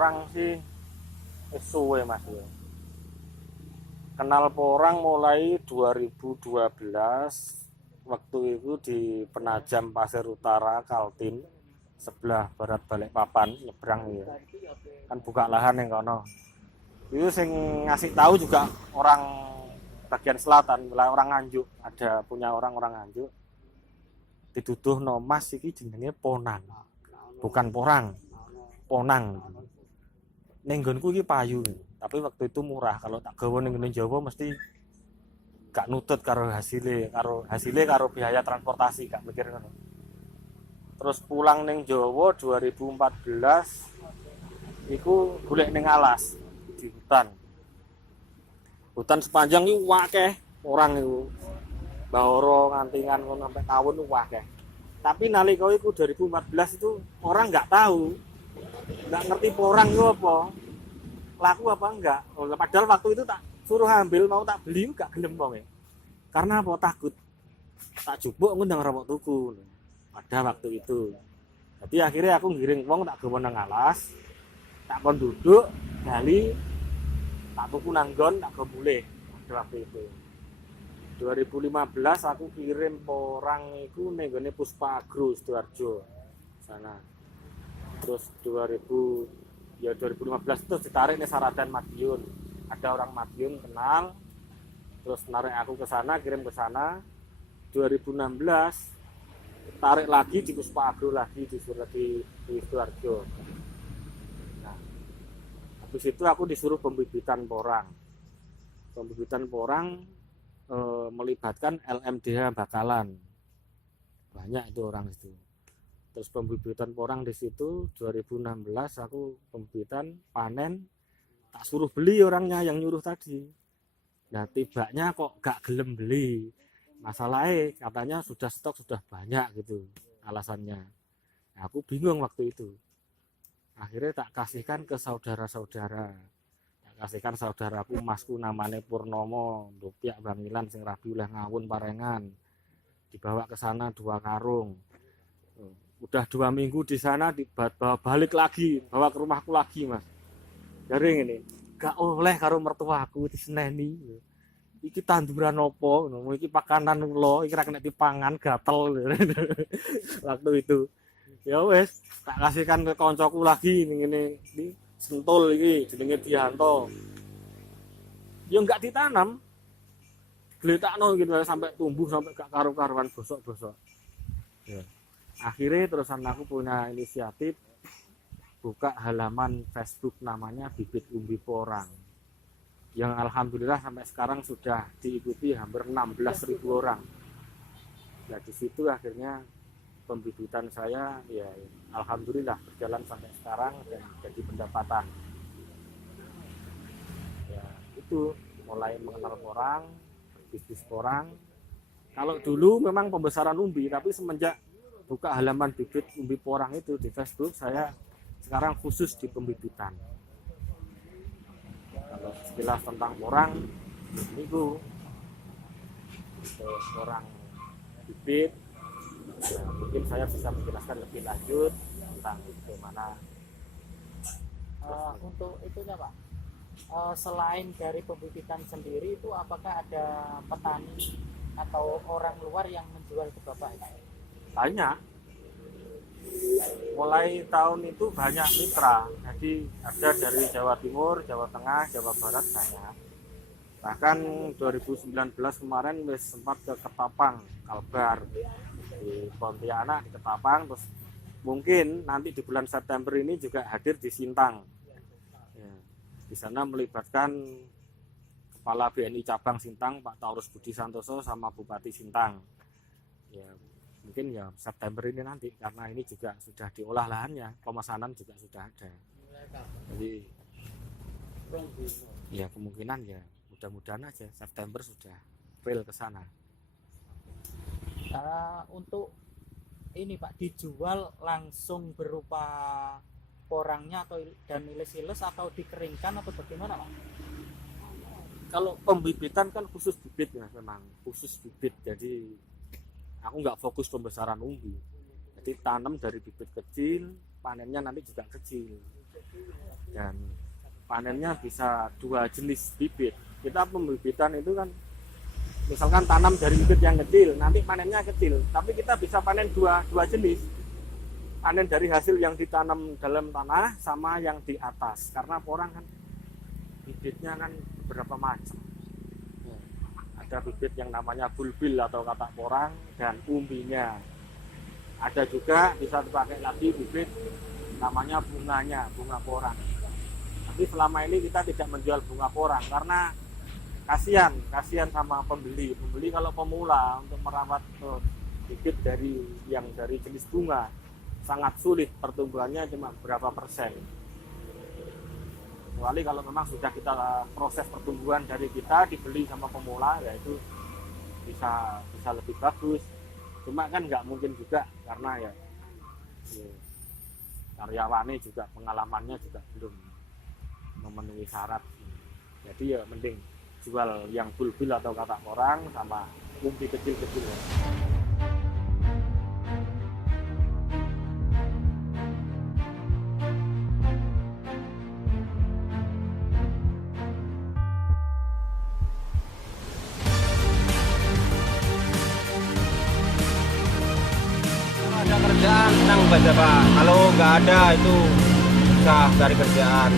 porang sih suwe Mas ya. Kenal porang mulai 2012, waktu itu di Penajam Pasir Utara Kaltim, sebelah barat Balikpapan, nyebrang ya. Kan buka lahan yang kono. Itu sing ngasih tahu juga orang bagian selatan, orang Nganjuk, ada punya orang Nganjuk. Dituduh no Mas iki jenenge Ponang. Bukan porang. Ponang. Ning nggonku iki payu. Tapi waktu itu murah. Kalau tak gawa ning Jawa mesti gak nutut karo hasilnya karo biaya transportasi, gak mikir ngono. Terus pulang ning Jawa 2014 iku golek ning alas di hutan. Hutan sepanjang iki akeh orang iku. Bahoro ngantingan ngono sampai kawun akeh. Tapi nalika iku 2014 itu orang nggak tahu. Nggak ngerti porang itu apa. Laku apa enggak. Padahal waktu itu tak suruh ambil, mau tak beli gak gelem wong ya. Karena apa? Takut. Tak jupuk ngundang rampok tuku. Pada waktu itu. Jadi akhirnya aku ngiring wong tak gawa nang alas. Tak kon duduk, gali, tak tuku nanggon, tak gawa mulih. Pada waktu itu. 2015 aku kirim porang itu ning gone Puspa Agro Sidoarjo sana. Terus 2015 itu ditarik nih Saradan Madiun. Ada orang Madiun kenal. Terus narik aku ke sana, kirim ke sana. 2016 tarik lagi di Puspa Agro lagi di Sidoarjo. Nah, habis itu aku disuruh pembibitan porang. Pembibitan porang melibatkan LMDH Bakalan, banyak itu orang itu. Terus pembibitan porang di situ 2016 aku pembibitan panen, tak suruh beli orangnya yang nyuruh tadi. Nah tibanya kok gak gelem beli, masalahnya katanya sudah stok sudah banyak gitu alasannya. Nah, aku bingung waktu itu, akhirnya tak kasihkan ke saudara-saudara. Kasihkan saudaraku masku namanya Purnomo, Dopiak Bangilan sing rabi oleh ngawun parengan. Dibawa ke sana 2 karung. Udah 2 minggu di sana dibawa balik lagi, bawa ke rumahku lagi, Mas. Jaring ini, gak oleh karo mertuaku diseneni. Iki tanduran opo, iki pakanan lo, iki ra kena dipangan gatel. Waktu itu. Ya wes, tak kasihkan ke koncoku lagi ini Sentul iki jenenge Dianto. Ya enggak ditanam. Gletakno gitu sampai tumbuh sampai gak karu-karuan bosok-bosok. Ya. Akhirnya terusan aku punya inisiatif buka halaman Facebook namanya Bibit Umbi Porang. Yang alhamdulillah sampai sekarang sudah diikuti hampir 16.000 orang. Nah, di situ akhirnya pembibitan saya ya alhamdulillah berjalan sampai sekarang dan jadi pendapatan. Ya, itu mulai mengenal porang, bisnis porang. Kalau dulu memang pembesaran umbi, tapi semenjak buka halaman bibit umbi porang itu di Facebook, saya sekarang khusus di pembibitan. Kalau sekilas tentang porang, itu porang bibit. Nah, mungkin saya bisa menjelaskan lebih lanjut tentang bagaimana untuk itunya Pak. Selain dari pembibitan sendiri itu apakah ada petani atau orang luar yang menjual ke Bapak? Banyak. Mulai tahun itu banyak mitra. Jadi ada dari Jawa Timur, Jawa Tengah, Jawa Barat banyak. Bahkan 2019 kemarin sempat ke Ketapang, Kalbar. Di Pontianak, di Ketapang, terus mungkin nanti di bulan September ini juga hadir di Sintang. Ya, di sana melibatkan Kepala BNI Cabang Sintang, Pak Taurus Budi Santoso sama Bupati Sintang. Ya, mungkin ya September ini nanti karena ini juga sudah diolah lahannya, pemesanan juga sudah ada. Jadi ya kemungkinan ya mudah-mudahan aja September sudah real ke sana. Untuk ini Pak dijual langsung berupa porangnya atau dan iles-iles atau dikeringkan atau bagaimana Pak? Kalau pembibitan kan khusus bibit ya memang khusus bibit, jadi aku nggak fokus pembesaran umbi. Jadi tanam dari bibit kecil, panennya nanti juga kecil. dan panennya bisa 2 jenis bibit. Kita pembibitan itu kan misalkan tanam dari bibit yang kecil, nanti panennya kecil, tapi kita bisa panen dua jenis, panen dari hasil yang ditanam dalam tanah sama yang di atas, karena porang kan bibitnya kan beberapa macam. Ada bibit yang namanya bulbil atau katak porang dan umbinya. Ada juga bisa dipakai lagi bibit namanya bunganya, bunga porang. Tapi selama ini kita tidak menjual bunga porang karena kasihan sama pembeli kalau pemula untuk merawat bibit dari jenis bunga sangat sulit, pertumbuhannya cuma berapa persen, kecuali kalau memang sudah kita proses pertumbuhan dari kita dibeli sama pemula, ya itu bisa lebih bagus. Cuma kan nggak mungkin juga karena ya karyawannya juga pengalamannya juga belum memenuhi syarat, jadi ya mending jual yang bulbil atau katak porang sama umbi kecil-kecil. Kalau ada kerjaan senang baca Pak, kalau nggak ada itu susah cari kerjaan.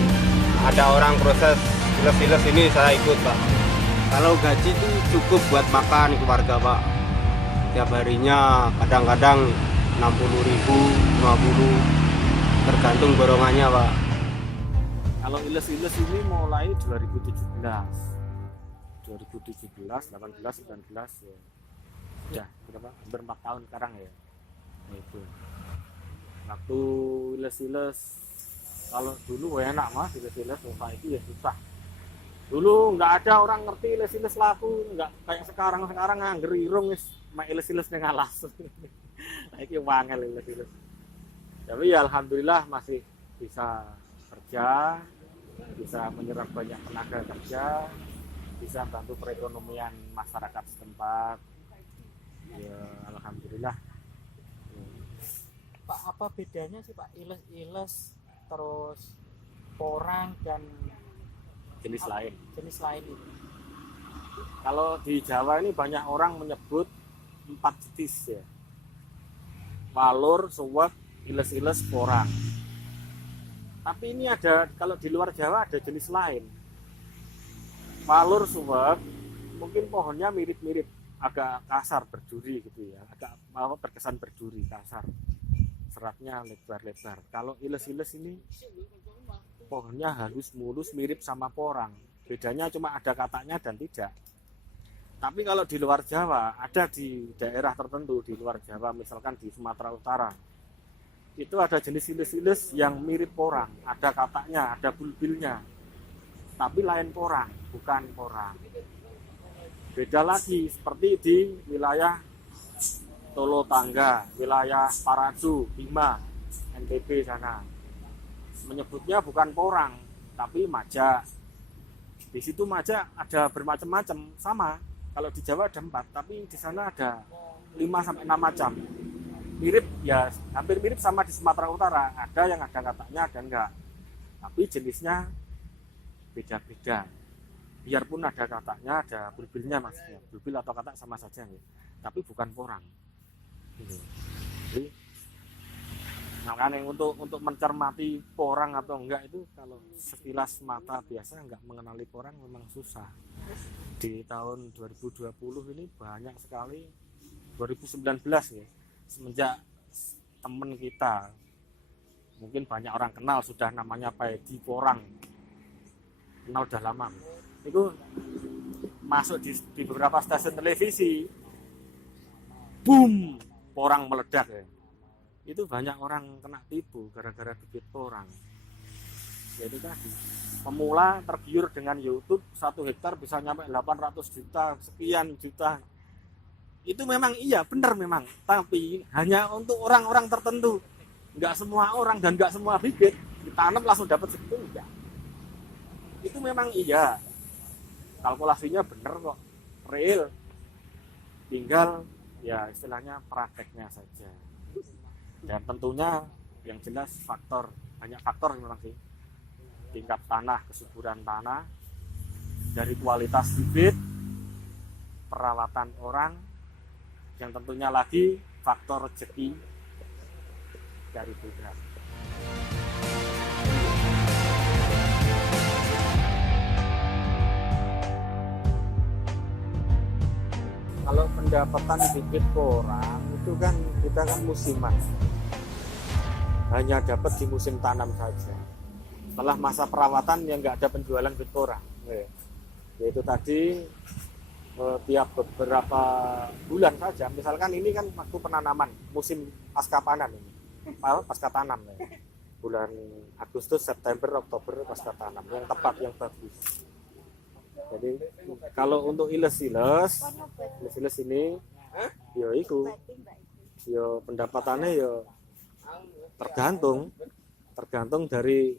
Ada orang proses iles-iles ini saya ikut Pak. Kalau gaji itu cukup buat makan keluarga Pak. Tiap harinya kadang-kadang 60.000, 50, tergantung borongannya Pak. Kalau iles-iles ini mulai 2017, 18, 19 ya. Udah berapa? Hampir 4 tahun sekarang ya. Nah, itu. Waktu iles-iles kalau dulu enak Mas, iles-iles itu ya susah. Dulu nggak ada orang ngerti iles-iles laku, nggak kayak sekarang angger irung wis mek iles-iles ning alas. Iki wangel iles-iles. Tapi ya alhamdulillah masih bisa kerja, bisa menyerap banyak tenaga kerja, bisa bantu perekonomian masyarakat setempat. Ya alhamdulillah. Pak, apa bedanya sih Pak iles-iles terus porang dan Jenis lain. jenis lain itu? Kalau di Jawa ini banyak orang menyebut 4 jenis ya. Walur, suwek, iles-iles, porang. Tapi ini ada, kalau di luar Jawa ada jenis lain. Walur, suwek, mungkin pohonnya mirip-mirip, agak kasar berduri gitu ya, agak mau terkesan berduri kasar. Seratnya lebar-lebar. Kalau iles-iles ini pohonnya halus mulus mirip sama porang, bedanya cuma ada kataknya dan tidak. Tapi kalau di luar Jawa, ada di daerah tertentu di luar Jawa, misalkan di Sumatera Utara, itu ada jenis iles-iles yang mirip porang, ada kataknya, ada bulbilnya, tapi lain porang, bukan porang. Beda lagi seperti di wilayah Tolo Tangga, wilayah Paraju, Bima, NTB sana, menyebutnya bukan porang tapi majak. Di situ majak ada bermacam-macam, sama. Kalau di Jawa ada 4, tapi di sana ada 5 sampai 6 macam. Mirip ya, hampir mirip sama di Sumatera Utara. Ada yang ada kataknya, ada enggak. Tapi jenisnya beda-beda. Biarpun ada kataknya, ada bulbilnya maksudnya. Bulbil atau katak sama saja ya. Tapi bukan porang. Jadi makanya untuk mencermati porang atau enggak itu kalau sekilas mata biasa enggak mengenali porang memang susah. Di tahun 2020 ini banyak sekali, 2019 ya, semenjak teman kita, mungkin banyak orang kenal sudah, namanya Pak Edi Porang, kenal udah lama. Itu masuk di beberapa stasiun televisi, boom, porang meledak ya. Itu banyak orang kena tipu gara-gara bibit porang. Jadi tadi pemula tergiur dengan YouTube, 1 hektar bisa nyampe 800 juta, sekian juta. Itu memang iya, benar memang, tapi hanya untuk orang-orang tertentu. Enggak semua orang dan enggak semua bibit ditanam langsung dapat segitu, enggak. Itu memang iya, kalkulasinya benar kok, real. Tinggal ya istilahnya prakteknya saja. Dan tentunya yang jelas faktor banyak faktor memang sih, tingkat tanah, kesuburan tanah, dari kualitas bibit, perawatan orang, yang tentunya lagi faktor rezeki dari Tuhan. Kalau pendapatan bibit porang itu kan kita kan musiman, hanya dapat di musim tanam saja. Setelah masa perawatan yang nggak ada penjualan bibit porang, yaitu tadi tiap beberapa bulan saja. Misalkan ini kan waktu penanaman, musim pasca panen ini, pasca tanam ya. Bulan Agustus, September, Oktober pasca tanam yang tepat, yang bagus. Jadi kalau untuk iles-iles ini yo iku yo pendapatannya yo tergantung dari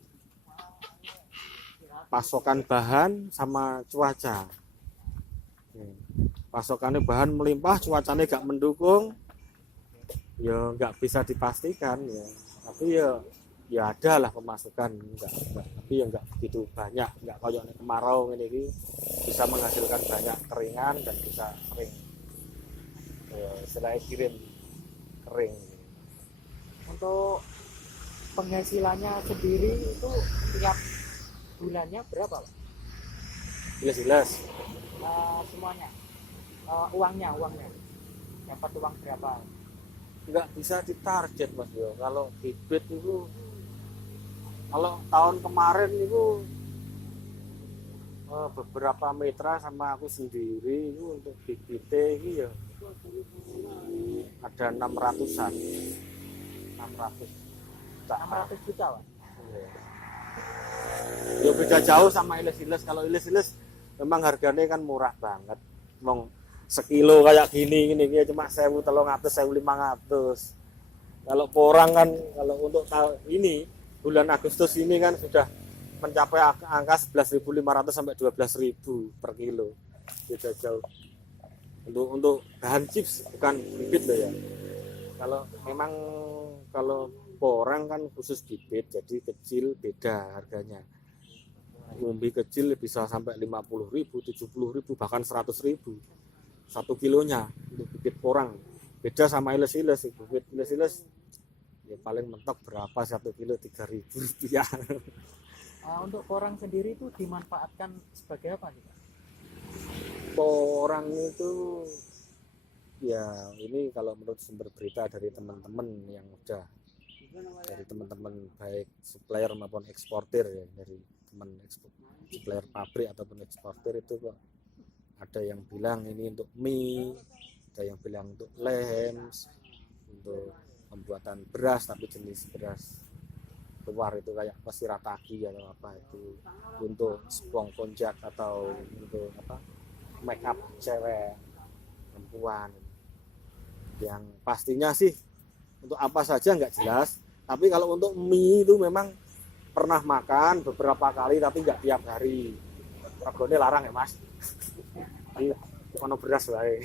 pasokan bahan sama cuaca. Pasokannya bahan melimpah, cuacanya gak mendukung, ya nggak bisa dipastikan ya. Tapi ya ada lah pemasukan, enggak, tapi ya nggak begitu banyak, nggak kayak kemarau ini bisa menghasilkan banyak keringan dan bisa kering. Ya, selain kirim kering. Untuk penghasilannya sendiri itu tiap bulannya berapa, Pak? Jelas-jelas. Semuanya. Uangnya dapat uang berapa? Nggak bisa ditarget Mas Yo. Kalau bibit itu, kalau tahun kemarin itu beberapa mitra sama aku sendiri itu untuk bibit ini ya ada 600-an 600 juta, Pak. Ya beda jauh sama iles-iles. Kalau iles-iles memang harganya kan murah banget. Mong sekilo kayak gini cuma 1.300, 1.500. Kalau porang kan, kalau untuk ini bulan Agustus ini kan sudah mencapai angka 11.500 sampai 12.000 per kilo. Beda jauh. Untuk bahan chips, bukan bibit loh ya. Kalau porang kan khusus bibit, jadi kecil beda harganya. Umbi kecil bisa sampai 50.000, 70.000, bahkan 100.000 1 kilonya untuk bibit porang. Beda sama iles-iles. Bibit iles-iles ya paling mentok berapa 1 kilo, 3.000 rupiah. Untuk porang sendiri itu dimanfaatkan sebagai apa nih, Pak? Porang itu ya ini kalau menurut sumber berita dari teman-teman yang udah, dari teman-teman baik supplier maupun eksportir ya, dari teman supplier pabrik ataupun eksportir itu kok ada yang bilang ini untuk mie, ada yang bilang untuk lems, untuk pembuatan beras tapi jenis beras luar itu kayak pasirataki atau apa itu, untuk spong konjak atau untuk apa make up cewek perempuan. Yang pastinya sih untuk apa saja nggak jelas, tapi kalau untuk mie itu memang pernah makan beberapa kali tapi nggak tiap hari. Regane larang ya Mas. Ini ono beras wae.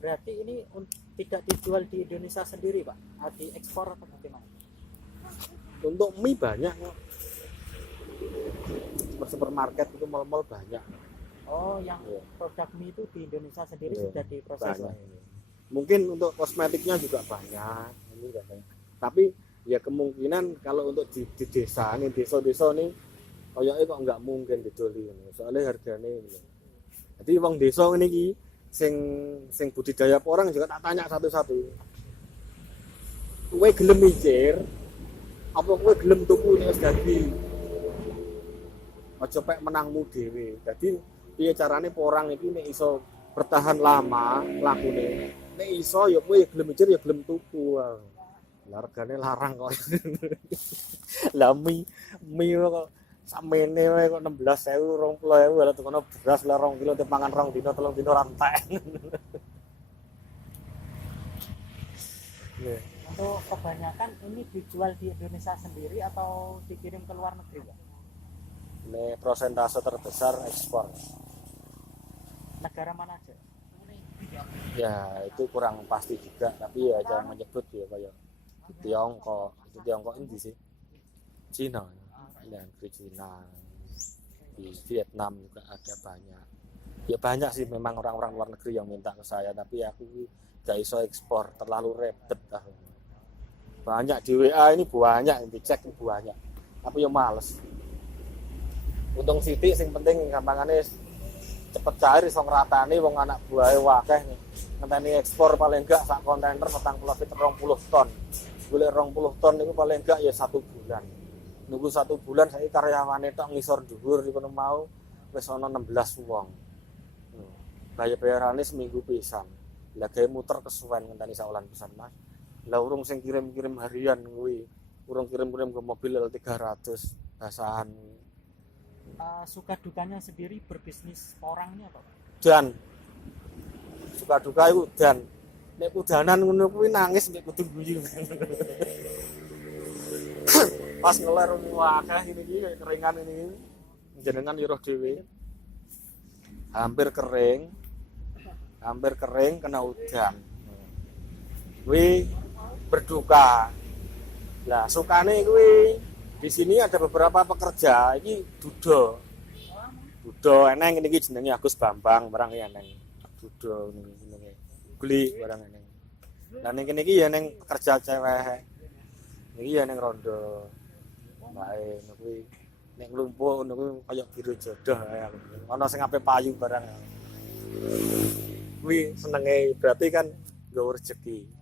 Berarti ini tidak dijual di Indonesia sendiri, Pak? Diekspor atau bagaimana? Untuk mie banyak kok. Supermarket itu mal-mal banyak. Oh, yang produk mie itu di Indonesia sendiri sudah diproses, Pak? Mungkin untuk kosmetiknya juga banyak. Ini banyak. Tapi ya kemungkinan kalau untuk di desa nih, desa-desa nih kayaknya kok nggak mungkin didoli. Soalnya harganya ini. Jadi wong desa ini ki sing budidaya porang juga tak tanya satu-satu. Kowe gelem mikir apa kowe gelem tuku nek wis dadi? Aja pek menangmu dhewe. Dadi piye carane porang iki nek iso bertahan lama lakune. Nek iso ya kowe gelem mikir ya gelem tuku. Lah regane larang kok. Lah mie kok samene wae kok 16.000, 20.000 lah tukono beras lah 2 kilo dipangan 2 dino 3 dino rantai. Untuk kebanyakan ini dijual di Indonesia sendiri atau dikirim ke luar negeri, Pak? Ini prosentase terbesar ekspor. Negara mana aja? Ya itu kurang pasti juga, tapi ya jangan menyebut ya kayak di Tiongkok ini sih Cina dan negeri Cina, di Vietnam juga ada banyak. Ya banyak sih memang orang-orang luar negeri yang minta ke saya, tapi aku gak iso ekspor, terlalu ribet lah. Banyak di WA ini banyak yang dicek banyak, tapi ya males. Untung sithik sing penting gampangane cepet cair iso ngratani wong anak buahe wakeh nih. Ngenteni ekspor paling enggak sak kontainer 20 ton. Golek 20 ton itu paling enggak ya 1 bulan. Nunggu 1 bulan saya karyawane tok ngisor dhuwur di kono mau wis ana 16 wong. Bayar-bayarane seminggu pisan. Lah gawe muter kesuwen ngenteni saulan pisan, Mas. Lah urung sing kirim-kirim harian kuwi. Urung kirim-kirim ke mobil L300 basahan. Suka dukanya sendiri berbisnis porangnya apa, Pak? Dan suka duka itu dan nek udanan ngono kuwi nangis nek kudu guyu. Pas ngeler wakah ini iki keringan ini jenengan iroh dhewe. Hampir kering kena udan. Kuwi berduka. Lah sukane kuwi di sini ada beberapa pekerja iki duda eneng ini jenenge Agus Bambang barang ya eneng duda jenenge Guli barang eneng lan kene iki ya eneng pekerja cewek iki ya eneng rondo bae kuwi nek nglumpuk ngono kuwi kaya biru jodoh ana sing ape payu barang kuwi senenge berarti kan nggawa rezeki.